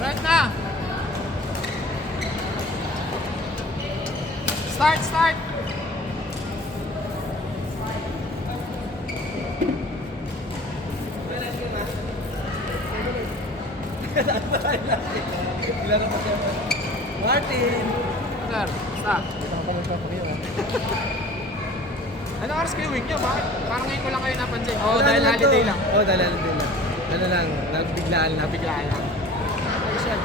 Right na! Start! Martin! Sir, stop. Dito ka pa magpapakiyo. Ano oras kayo wing nyo? Bakit? Parang ngayon ko lang kayo napansin. Oo, Wala dahil naman holiday to. lang. Oo, dahil holiday lang. Ano lang, nagbiglaan lang. Nabiglaan lang. Special.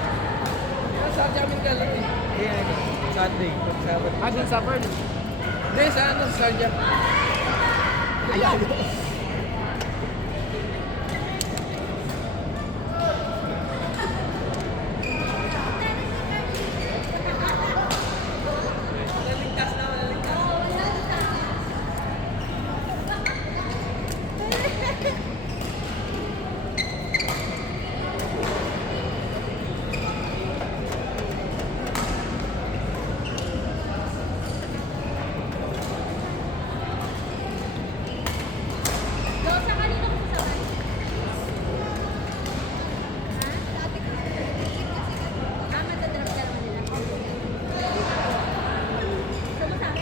Sa amin ka lang eh. Kaya ano, Sunday, Sabbath. Ah, dun sa Pearl. Hindi, sa ano, sa Sardia. Ayaw! Sa kanino kung sa kanino? Ha? Madadrag ka naman nila. Gusto mo sa akin?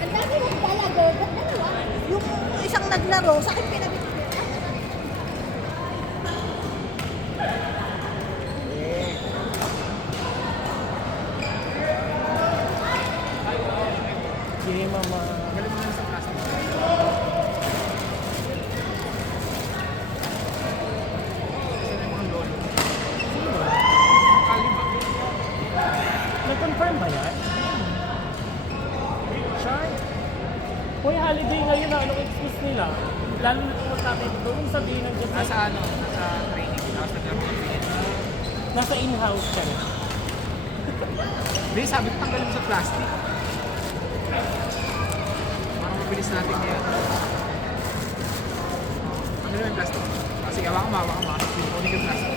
Ang dami mong dalago, ba't dalawa? Yung isang naglaro, sa akin pinabit. Sige, mama. Galing mo lang sa plastic. Sino yung mga lolo? Kaliba. Nag-confirm ba yan? Sure? Hoy, holiday ngayon na. Anong excuse nila? Lalo na kung sa akin, doon sabihin ng Diyos Nasa ano? Nasa training. Tapos naglaro ng PN. nasa in-house ka na. Hindi, sabi ko tanggalin mo sa plastic. Parang mabilis natin ngayon. Ano yung plastic? Ah, sige, hawakan mo. Kunin ko yung plastic.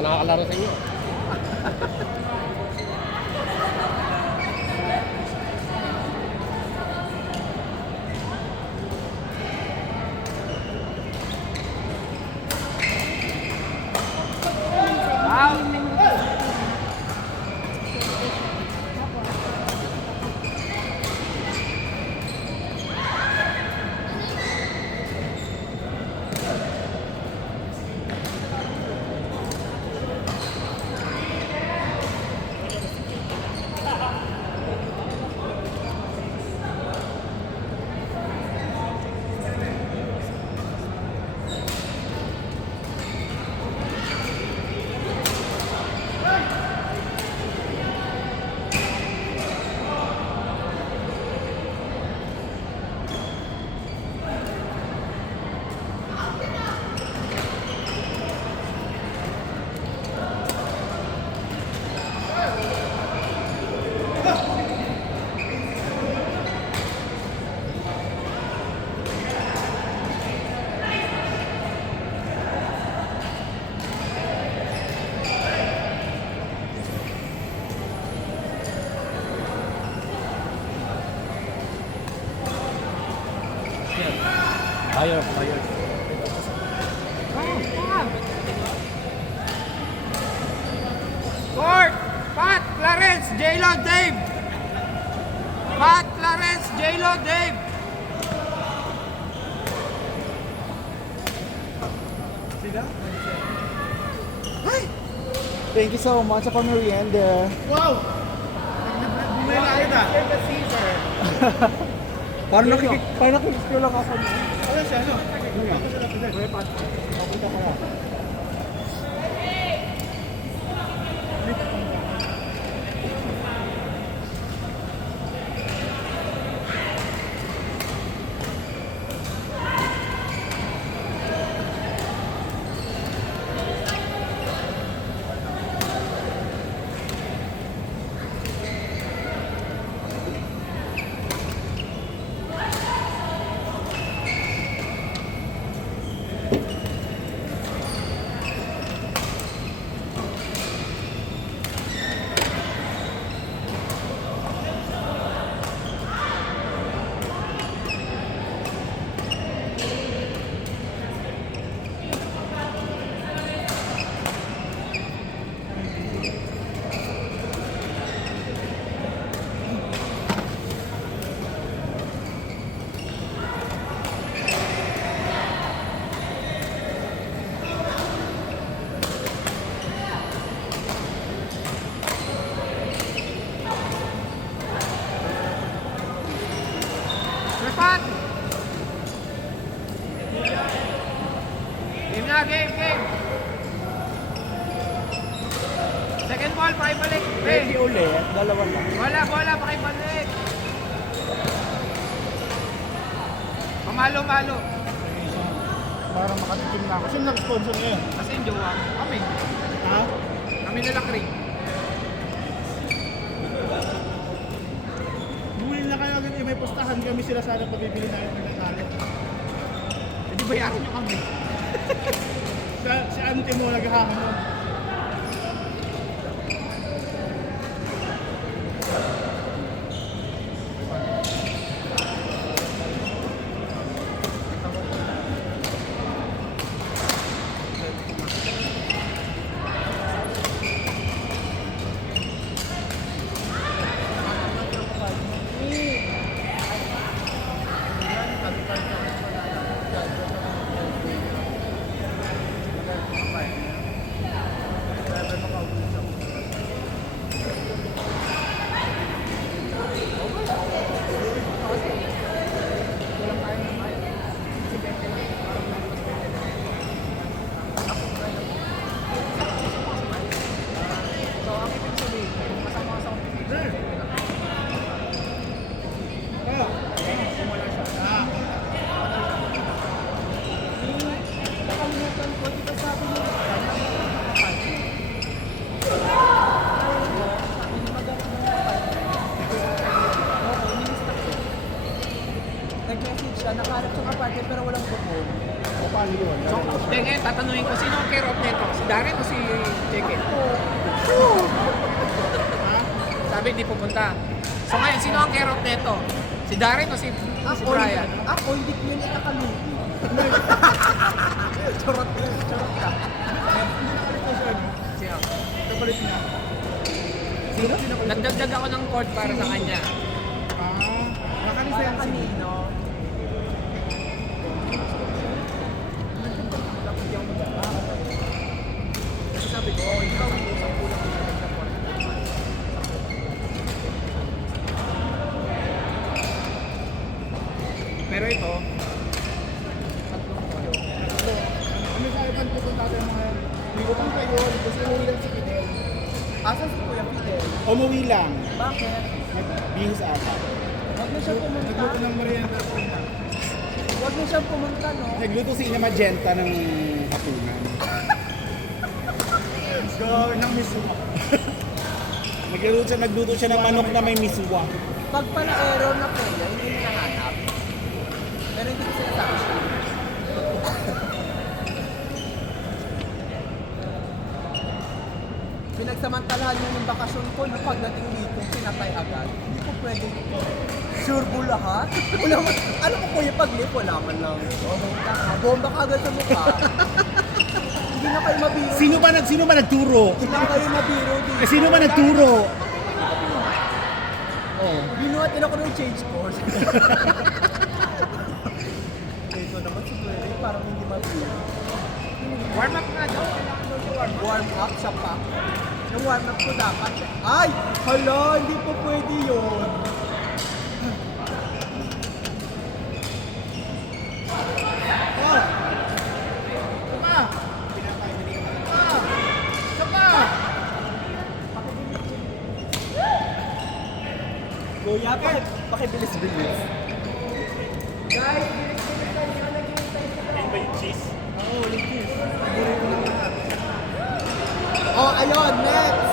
ako nakakalaro sa inyo. Fire. Court! Pat, Clarence, J-Lo, Dave! Pat, Clarence, J-Lo, Dave! Sila? Thank you so much sa merienda. Wow! Bumili na agad ah. Caesar. Parang nakikipil lang ako. Ano siya, ano? Ako sila pwede. Pat, papunta ka na. Pat! Game na, game! Second ball, pakibalik. Ready ulit, dalawa lang. Bola, pakibalik. Pamalo-malo. Para makatikim na ako. Sino nag-sponsor ngayon? Kasi yung jowa, kami. Ha? Kami nila Craig. Bumili na kayo agad, may postahan kami sila sana pabibili namin ng nanalo. Hindi bayaran nyo kami. Si Ante mo naghahangin mo. Hindi, ngayon tatanungin ko, sino ang care of neto? Si Darren o si Jeke? Ha? Sabi hindi pupunta. So ngayon, sino ang care of neto? Si Darren o si Brian? Ako, hindi ko yun nakakaluti. Charot ka. Sino? Kapalit niya. Sino? Nagdagdag ako ng cord para sa kanya. Para kanino? Kasi sabi ko, oh, ikaw ang isang kulang na sa cord. Pero ito, tatlong cord. Ano sa iban pupunta tayo mga hindi pang kayo, gusto umuwi lang si Fidel. Asan si Kuya Fidel? Umuwi lang. Bakit? Nagbihis ata. Huwag na siya pumunta. Nagluto ng merienda. Huwag na siya pumunta, no? Nagluto si Ina Magenta ng hapunan. So, ng miswa. Nagluto siya ng manok na may miswa. Pag pala error na po yan, hindi na nahanap. Pero hindi ko sinasabi siya. Pinagsamantalahan niya yung bakasyon ko na pagdating dito, pinatay agad. Hindi ko pwede. Sure po lahat? Wala man, ano ko po yung pag-lip? Wala man lang. Bomba ka agad sa mukha. Hindi na kayo mabiro. Sino ba nagturo? Hindi na kayo mabiro dito. Sino ba nagturo? Oh, binuhatin ako ng change course. Ito naman si Freddy, parang hindi mabiro. Warm up nga daw. Warm up siya pa. Yung warm up ko dapat. Ay! Hala, hindi po pwede yun. Kuya, pakibilis-bilis. Guys, bilis-bilis tayo. Ayun ba yung cheese? Oo, cheese. Oh, ayun, next.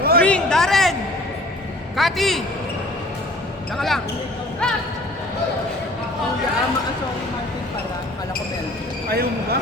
Green, Darren! Kati! Diyan ka lang. Kuya, sorry Martin pala. Kala ko Mel. Ayaw mo ba?